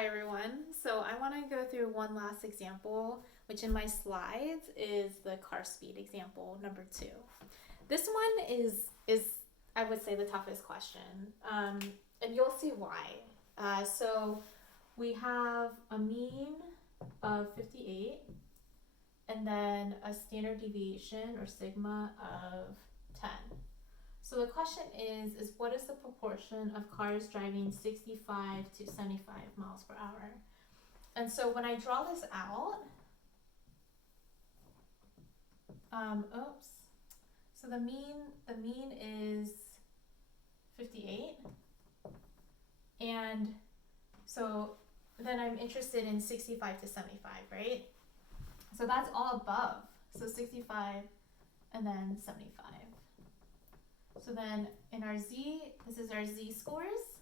Hi everyone. So I want to go through one last example, which in my slides is the car speed example number 2. This one is I would say the toughest question, and you'll see why. So we have a mean of 58, and then a standard deviation or sigma of 10. So the question is what is the proportion of cars driving 65 to 75 miles per hour? And so when I draw this out, oops. So the mean is 58, and so then I'm interested in 65 to 75, right? So that's all above. So 65 and then 75. So then in our z, this is our z-scores.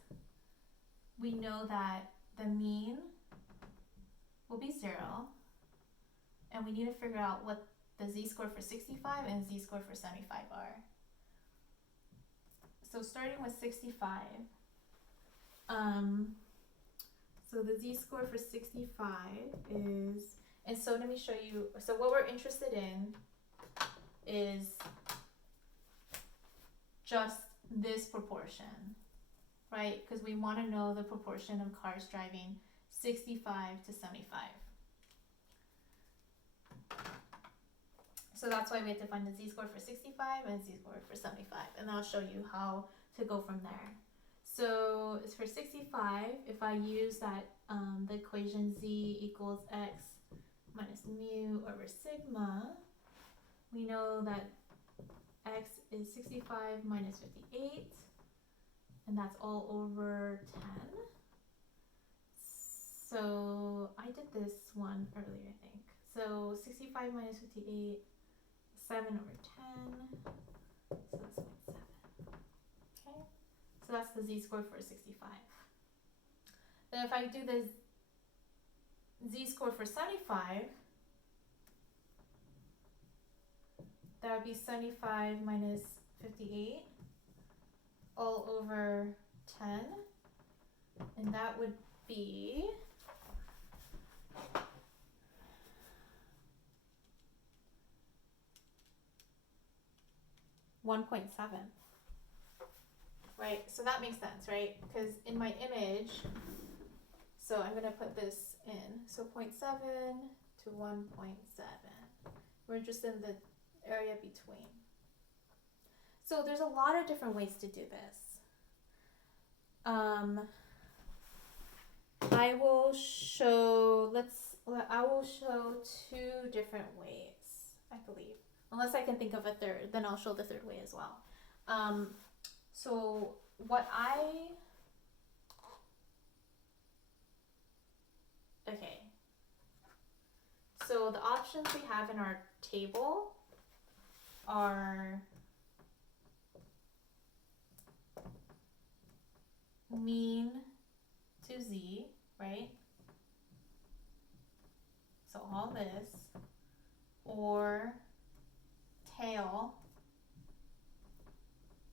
We know that the mean will be 0, and we need to figure out what the z-score for 65 and z-score for 75 are. So starting with 65, so the z-score for 65 is, and so let me show you, so what we're interested in is just this proportion, right? Because we want to know the proportion of cars driving 65 to 75. So that's why we have to find the z-score for 65 and z-score for 75, and I'll show you how to go from there. So it's for 65, if I use that the equation z equals x minus mu over sigma, we know that x is 65 minus 58, and that's all over 10. So I did this one earlier, I think. So 65 minus 58, 7 over 10, so that's 0.7. Okay, so that's the z-score for 65. Then if I do the z-score for 75, that would be 75 minus 58 all over 10, and that would be 1.7. Right, so that makes sense, right? Because in my image, so I'm going to put this in. So 0.7 to 1.7. We're interested in the area between. So there's a lot of different ways to do this. I will show 2 different ways, I believe. Unless I can think of a third, then I'll show the third way as well. So so the options we have in our table are mean to z, right? So all this, or tail,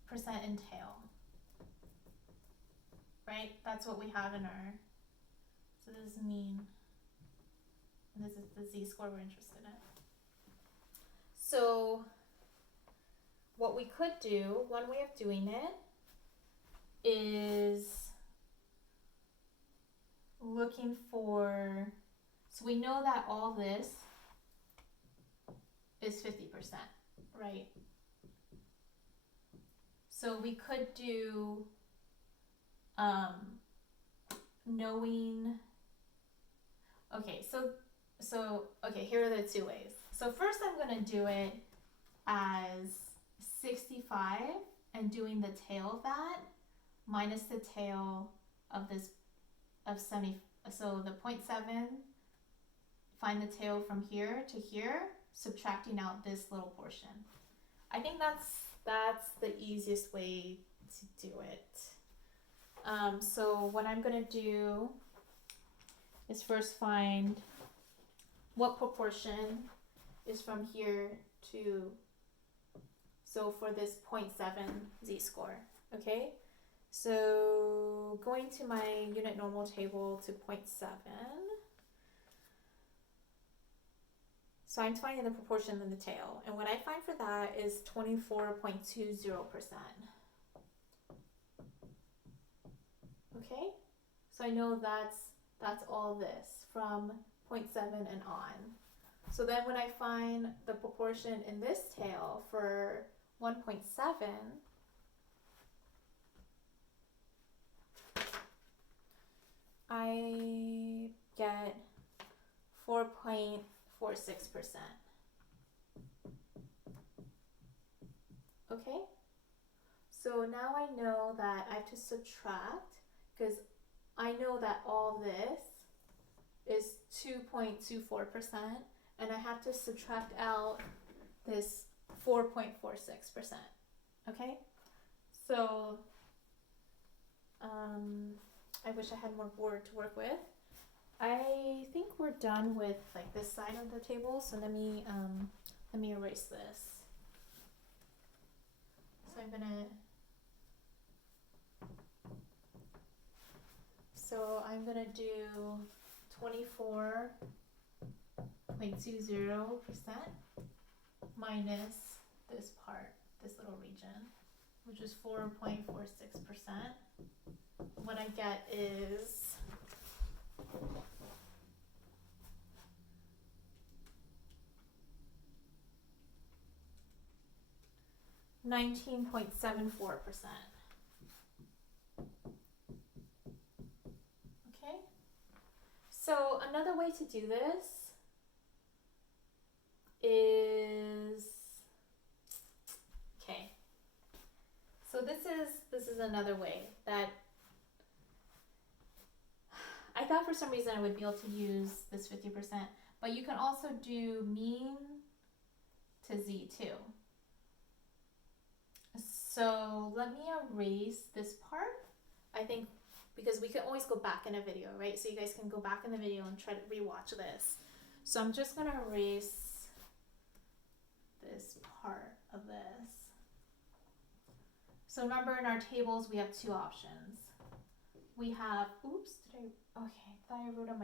percent and tail, right? That's what we have in our, so this is mean, and this is the z-score we're interested in. So what we could do, one way of doing it is looking for, so we know that all this is 50%, right? So we could do knowing, okay, here are the 2 ways. So first I'm going to do it as 65 and doing the tail of that minus the tail of this of 70, so the 0.7, find the tail from here to here, subtracting out this little portion. I think that's the easiest way to do it. So what I'm going to do is first find what proportion is from here to, so for this 0.7 z-score, okay? So going to my unit normal table to 0.7. So I'm finding the proportion in the tail. And what I find for that is 24.20%. Okay? So I know that's all this from 0.7 and on. So then when I find the proportion in this tail for 1.7, I get 4.46%. Okay? So now I know that I have to subtract, because I know that all this is 2.24%, and I have to subtract out this 4.46%. Okay? So I wish I had more board to work with. I think we're done with like this side of the table, so let me erase this. So I'm gonna do 24.20% minus this part, this little region, which is 4.46%. What I get is 19.74%. Okay? So another way to do this is, okay. So this is another way that I thought for some reason I would be able to use this 50%, but you can also do mean to z too. So let me erase this part, I think, because we can always go back in a video, right? So you guys can go back in the video and try to rewatch this. So I'm just gonna erase this part of this. So remember, in our tables we have two options. We have, oops, okay, I thought I wrote on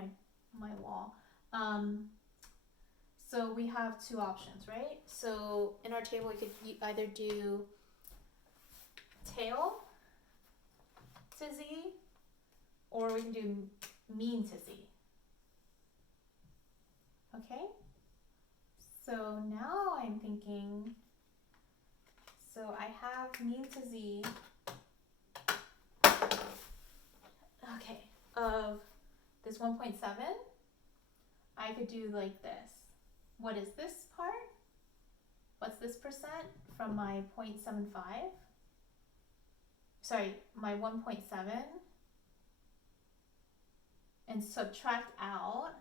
my wall. So we have two options, right? So in our table we could either do tail to z, or we can do mean to z. Okay? So now I'm thinking, so I have mean to z, okay, of this 1.7, I could do like this. What is this part? What's this percent from my 0.75? Sorry, my 1.7, and subtract out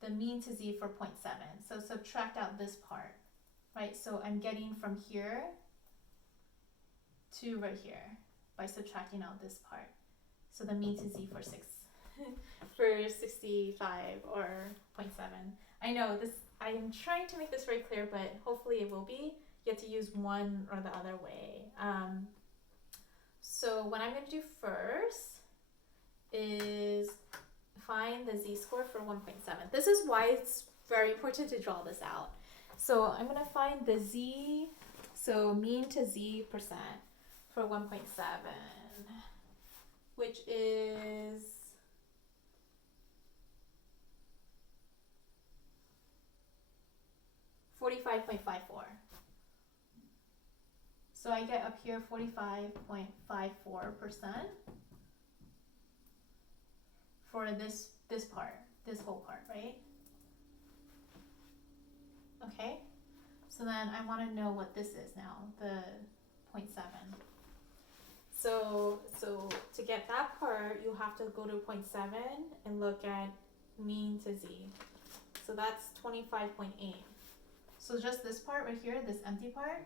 the mean to z for 0.7. So subtract out this part, right? So I'm getting from here to right here by subtracting out this part. So the mean to z for 65 or 0.7. I know this, I am trying to make this very clear, but hopefully it will be. You have to use one or the other way. So what I'm going to do first is find the z-score for 1.7. This is why it's very important to draw this out. So I'm going to find the z, so mean to z percent for 1.7, which is 45.54. So I get up here 45.54% for this part, this whole part, right? Okay, so then I want to know what this is now, the 0.7. So to get that part, you have to go to 0.7 and look at mean to z. So that's 25.8. So just this part right here, this empty part,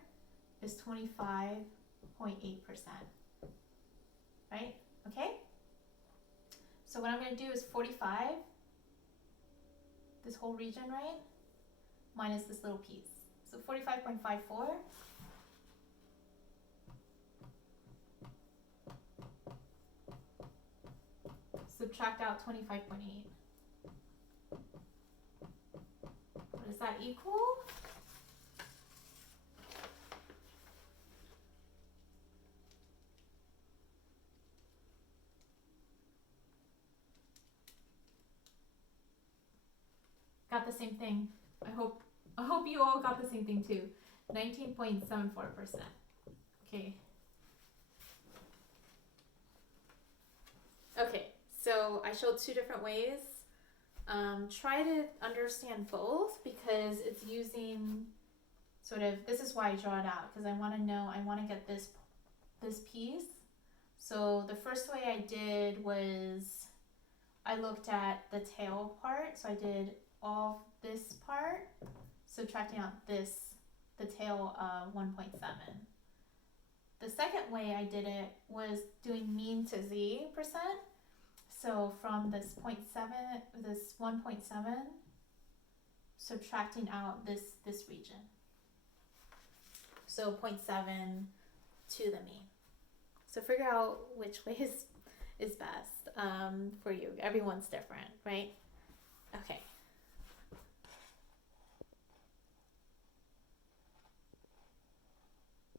is 25.8%. Right? Okay? So what I'm going to do is 45, this whole region, right? Minus this little piece. So 45.54 subtract out 25.8. What does that equal? Got the same thing. I hope you all got the same thing too. 19.74%. Okay. Okay, so I showed two different ways. Try to understand both because it's using sort of, this is why I draw it out, because I want to get this piece. So the first way I did was I looked at the tail part. So I did all this part, subtracting out the tail of 1.7. The second way I did it was doing mean to z percent. So from this 1.7, subtracting out this region. So 0.7 to the mean. So figure out which way is best for you. Everyone's different, right?